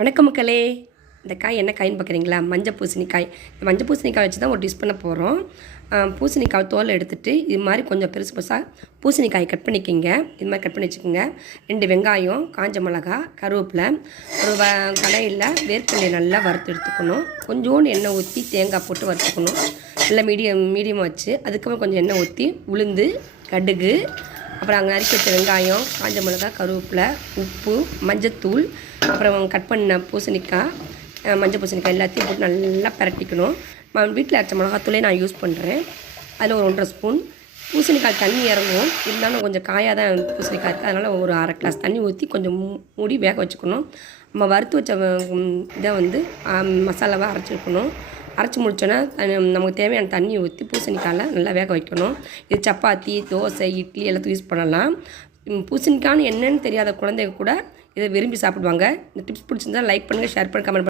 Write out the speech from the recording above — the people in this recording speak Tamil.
வணக்கம் மக்களே. இந்த காய் என்ன காயின்னு பார்க்குறீங்களா? மஞ்சள் பூசணிக்காய். இந்த மஞ்சள் பூசணிக்காய் வச்சு தான் ஒரு டிஷ் பண்ண போகிறோம். பூசணிக்காய் தோல் எடுத்துகிட்டு இது மாதிரி கொஞ்சம் பெருசு பெருசாக பூசணிக்காய் கட் பண்ணிக்கோங்க. இது மாதிரி கட் பண்ணி வச்சுக்கோங்க. 2 வெங்காயம், காஞ்ச மிளகா, கருவேப்பிலை, ஒரு கடாயில் வேர்க்கடலை நல்லா வறுத்து எடுத்துக்கணும். கொஞ்சோண்டு எண்ணெய் ஊற்றி தேங்காய் போட்டு வறுத்துக்கணும். நல்லா மீடியமாக வச்சு அதுக்கப்புறம் கொஞ்சம் எண்ணெய் ஊற்றி உளுந்து, கடுகு, அப்புறம் அங்கே நறுக்கி வச்ச வெங்காயம், காஞ்ச மிளகா, கருவேப்பிலை, உப்பு, மஞ்சத்தூள், அப்புறம் கட் பண்ண பூசணிக்காய், மஞ்சள் பூசணிக்காய் எல்லாத்தையும் போட்டு நல்லா பரட்டிக்கணும். வீட்டில் அரைச்ச மிளகாத்தூளே நான் யூஸ் பண்ணுறேன். அதில் ஒரு 1.5 ஸ்பூன் பூசணிக்காய் தண்ணி இறங்கும். இருந்தாலும் கொஞ்சம் காயாக தான் பூசணிக்காய் இருக்குது. அதனால் ஒரு 1/2 கிளாஸ் தண்ணி ஊற்றி கொஞ்சம் மூடி வேக வச்சுக்கணும். நம்ம வறுத்து வச்ச இதை மசாலாவாக அரைச்சிருக்கணும். அரைச்சி முடிச்சோன்னா நமக்கு தேவையான தண்ணி ஊற்றி பூசணிக்காயில் நல்லா வேக வைக்கணும். இது சப்பாத்தி, தோசை, இட்லி எல்லாத்துக்கும் யூஸ் பண்ணலாம். பூசணிக்கான்னு என்னன்னு தெரியாத குழந்தைங்க கூட இதை விரும்பி சாப்பிடுவாங்க. இந்த டிப்ஸ் பிடிச்சிருந்தா லைக் பண்ணுங்கள், ஷேர் பண்ணுங்கள், கமெண்ட் பண்ணுங்கள்.